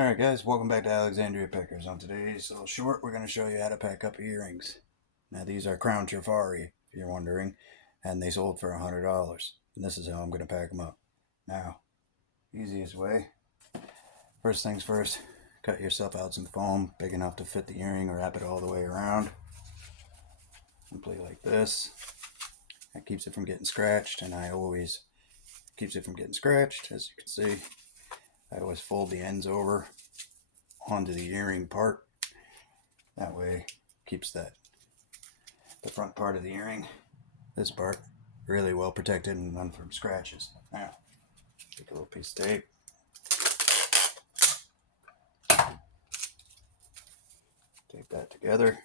Alright guys, welcome back to Alexandria Pickers. On today's little short, we're going to show you how to pack up earrings. Now these are Crown Trifari, if you're wondering, and they sold for $100. And this is how I'm going to pack them up. Now, easiest way, first things first, cut yourself out some foam big enough to fit the earring, wrap it all the way around. Simply like this. That keeps it from getting scratched, and I always keeps it from getting scratched, as you can see. I always fold the ends over onto the earring part. That way keeps the front part of the earring, this part, really well protected and none from scratches. Now, take a little piece of tape. Tape that together.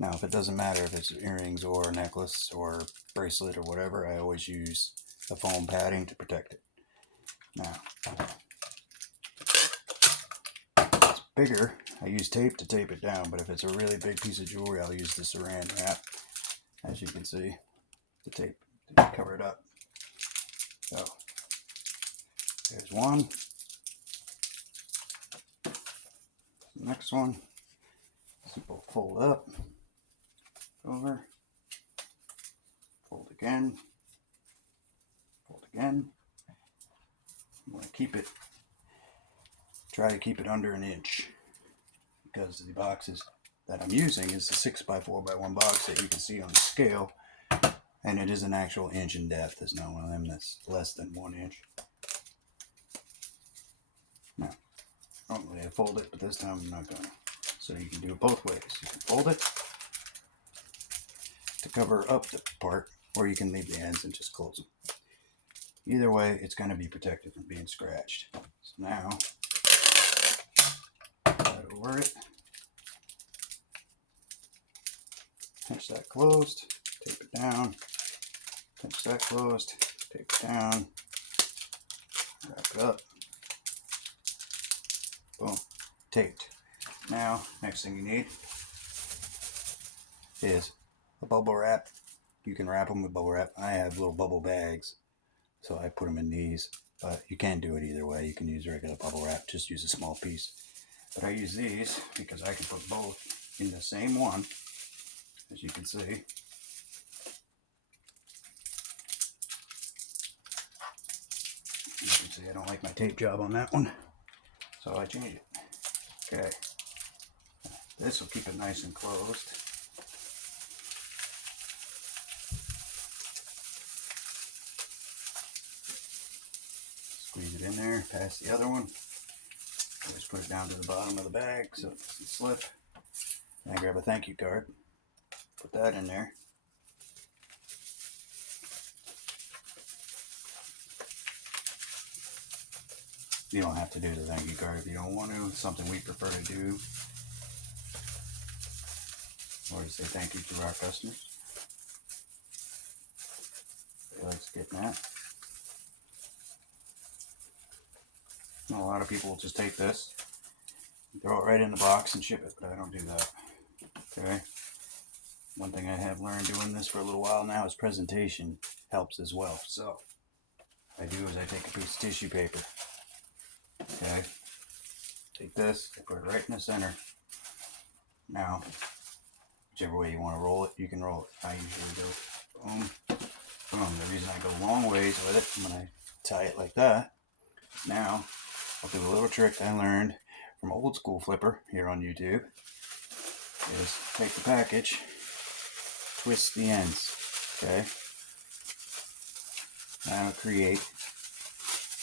Now, if it doesn't matter if it's earrings or a necklace or bracelet or whatever, I always use the foam padding to protect it. Now, if it's bigger, I use tape to tape it down, but if it's a really big piece of jewelry, I'll use the saran wrap, as you can see, the tape to cover it up. So, there's one. Next one, simple fold up, over, fold again, fold again. I'm going to try to keep it under an inch, because the boxes that I'm using is a 6x4x1 box that you can see on the scale, and it is an actual inch in depth. There's not one of them that's less than 1 inch. Now, normally I fold it, but this time I'm not going to. So you can do it both ways. You can fold it to cover up the part, or you can leave the ends and just close them. Either way, it's going to be protected from being scratched. So now, put over it, pinch that closed, tape it down, pinch that closed, tape it down, wrap it up, boom, taped. Now, next thing you need is a bubble wrap. You can wrap them with bubble wrap. I have little bubble bags, so I put them in these, but you can do it either way. You can use regular bubble wrap, just use a small piece. But I use these because I can put both in the same one, as you can see. You can see I don't like my tape job on that one, so I change it. Okay, this will keep it nice and closed. Squeeze it in there, past the other one. Always put it down to the bottom of the bag so it doesn't slip. And I grab a thank you card, put that in there. You don't have to do the thank you card if you don't want to. It's something we prefer to do, or to say thank you to our customers. They like getting that. A lot of people will just take this, throw it right in the box and ship it, but I don't do that. Okay. One thing I have learned doing this for a little while now is presentation helps as well. So what I do is I take a piece of tissue paper. Okay. Take this, I put it right in the center. Now, whichever way you want to roll it, you can roll it. I usually go boom, boom. The reason I go long ways with it when I tie it like that, now I'll do a little trick I learned from Old School Flipper here on YouTube, is take the package, twist the ends, okay? That'll create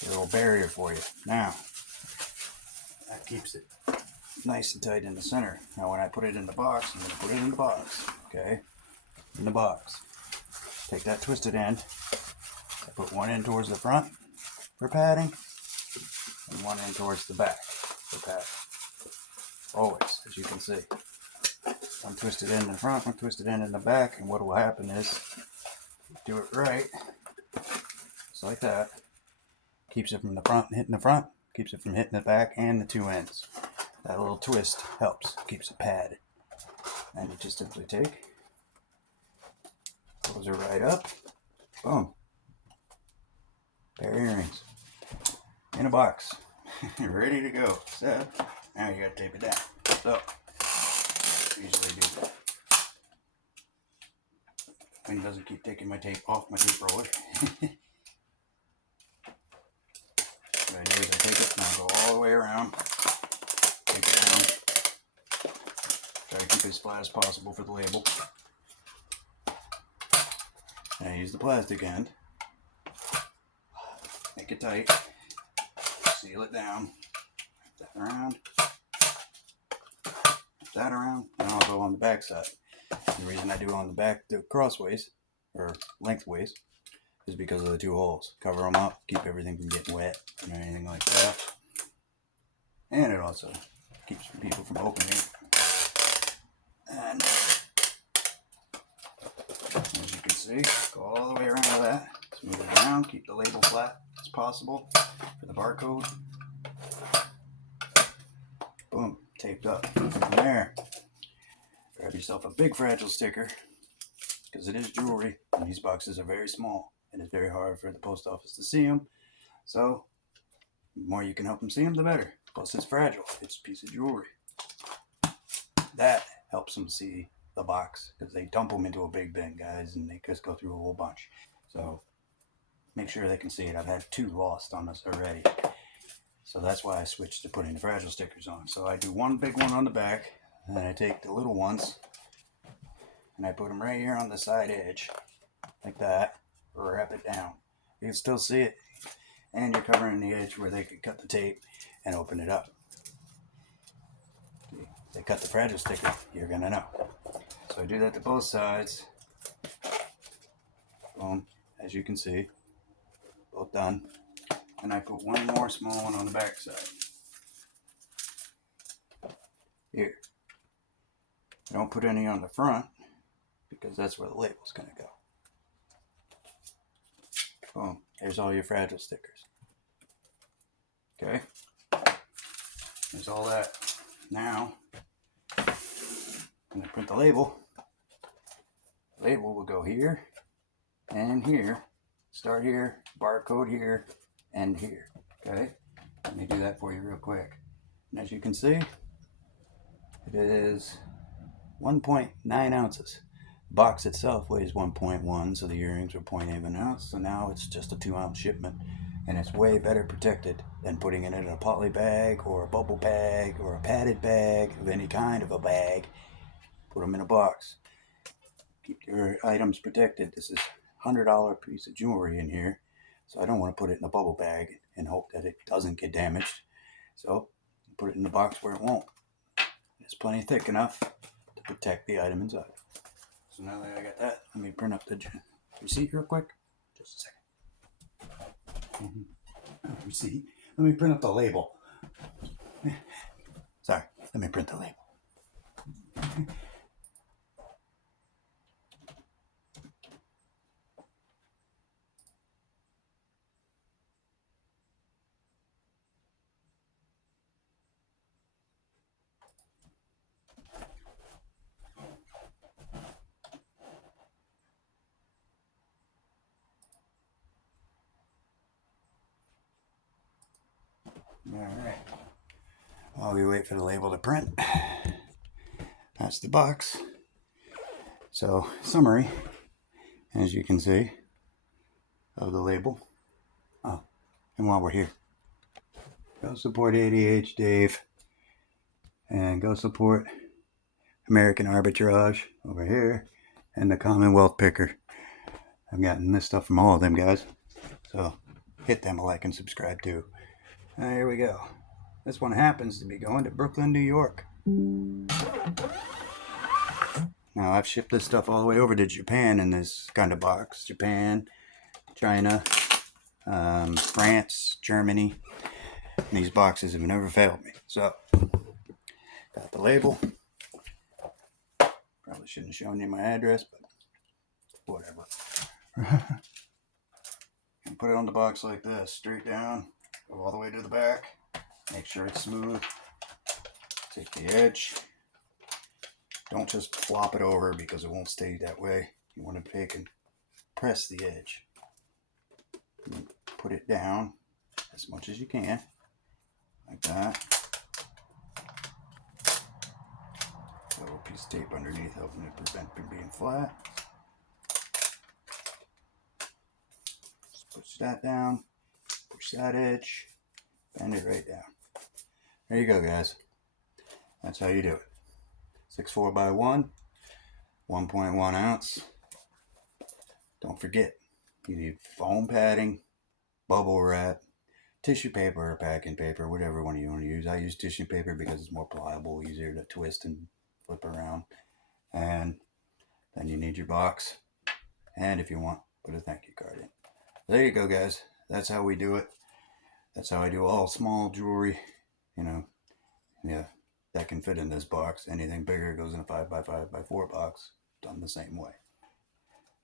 a little barrier for you. Now, that keeps it nice and tight in the center. Now when I put it in the box, I'm going to put it in the box, okay? In the box. Take that twisted end, I put one end towards the front for padding, and one end towards the back for padding. Always, as you can see. One twisted end in the front, one twisted end in the back, and what will happen is, do it right, just like that, keeps it from the front hitting the front, keeps it from hitting the back and the two ends. That little twist helps, keeps it padded. And you just simply take, close it right up, boom. in a box, ready to go. So now you gotta tape it down. So usually do that. Wind doesn't keep taking my tape off my tape roller. What I do is I take it and I go all the way around, take it down, try to keep it as flat as possible for the label. And I use the plastic end, make it tight, seal it down, wrap that around, wrap that around, and I'll go on the back side. The reason I do it on the back, the crossways, or lengthways, is because of the two holes. Cover them up, keep everything from getting wet or anything like that. And it also keeps people from opening it. And as you can see, go all the way around to that. Smooth it down, keep the label flat as possible for the barcode. Boom, taped up. From there, grab yourself a big fragile sticker, because it is jewelry, and these boxes are very small, and it's very hard for the post office to see them. So, the more you can help them see them, the better. Plus, it's fragile. It's a piece of jewelry. That helps them see the box, because they dump them into a big bin, guys, and they just go through a whole bunch. So, make sure they can see it. I've had 2 lost on us already. So that's why I switched to putting the fragile stickers on. So I do one big one on the back, and then I take the little ones, and I put them right here on the side edge, like that, wrap it down. You can still see it, and you're covering the edge where they could cut the tape and open it up. If they cut the fragile sticker, you're gonna know. So I do that to both sides. Boom, as you can see, both done. And I put one more small one on the back side. Here. I don't put any on the front, because that's where the label's gonna go. Boom, there's all your fragile stickers. Okay, there's all that. Now, I'm gonna print the label. The label will go here and here. Start here, barcode here, and here. Okay, let me do that for you real quick. And as you can see, it is 1.9 ounces. The box itself weighs 1.1, so the earrings were 0.8 of an ounce. So now it's just a 2-ounce shipment, and it's way better protected than putting it in a poly bag or a bubble bag or a padded bag of any kind of a bag. Put them in a box. Keep your items protected. This is a $100 piece of jewelry in here, so I don't want to put it in a bubble bag and hope that it doesn't get damaged. So put it in the box where it won't. It's plenty thick enough to protect the item inside. So now that I got that, let me print up the receipt real quick. Just a second. Receipt. Let me print up the label. Sorry, let me print the label. Alright, while we wait for the label to print, that's the box. So, summary, as you can see, of the label. Oh, and while we're here, go support ADH Dave, and go support American Arbitrage over here, and the Commonwealth Picker. I've gotten this stuff from all of them guys, so hit them a like and subscribe too. Here we go. This one happens to be going to Brooklyn, New York. Now, I've shipped this stuff all the way over to Japan in this kind of box. Japan, China, France, Germany. And these boxes have never failed me. So, got the label. Probably shouldn't have shown you my address, but whatever. And put it on the box like this, straight down. Go all the way to the back. Make sure it's smooth. Take the edge. Don't just flop it over because it won't stay that way. You want to take and press the edge. Put it down as much as you can, like that. A little piece of tape underneath, helping it prevent from being flat. Just push that down, push that edge, bend it right down. There you go, guys. That's how you do it. 6.4 by 1, 1.1 ounce. Don't forget, you need foam padding, bubble wrap, tissue paper or packing paper, whatever one you want to use. I use tissue paper because it's more pliable, easier to twist and flip around. And then you need your box. And if you want, put a thank you card in. There you go, guys. That's how we do it. That's how I do all small jewelry. You know, yeah, that can fit in this box. Anything bigger goes in a 5x5x4 box. Done the same way.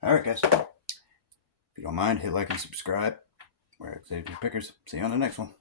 All right, guys. If you don't mind, hit like and subscribe. We're Xavier Pickers. See you on the next one.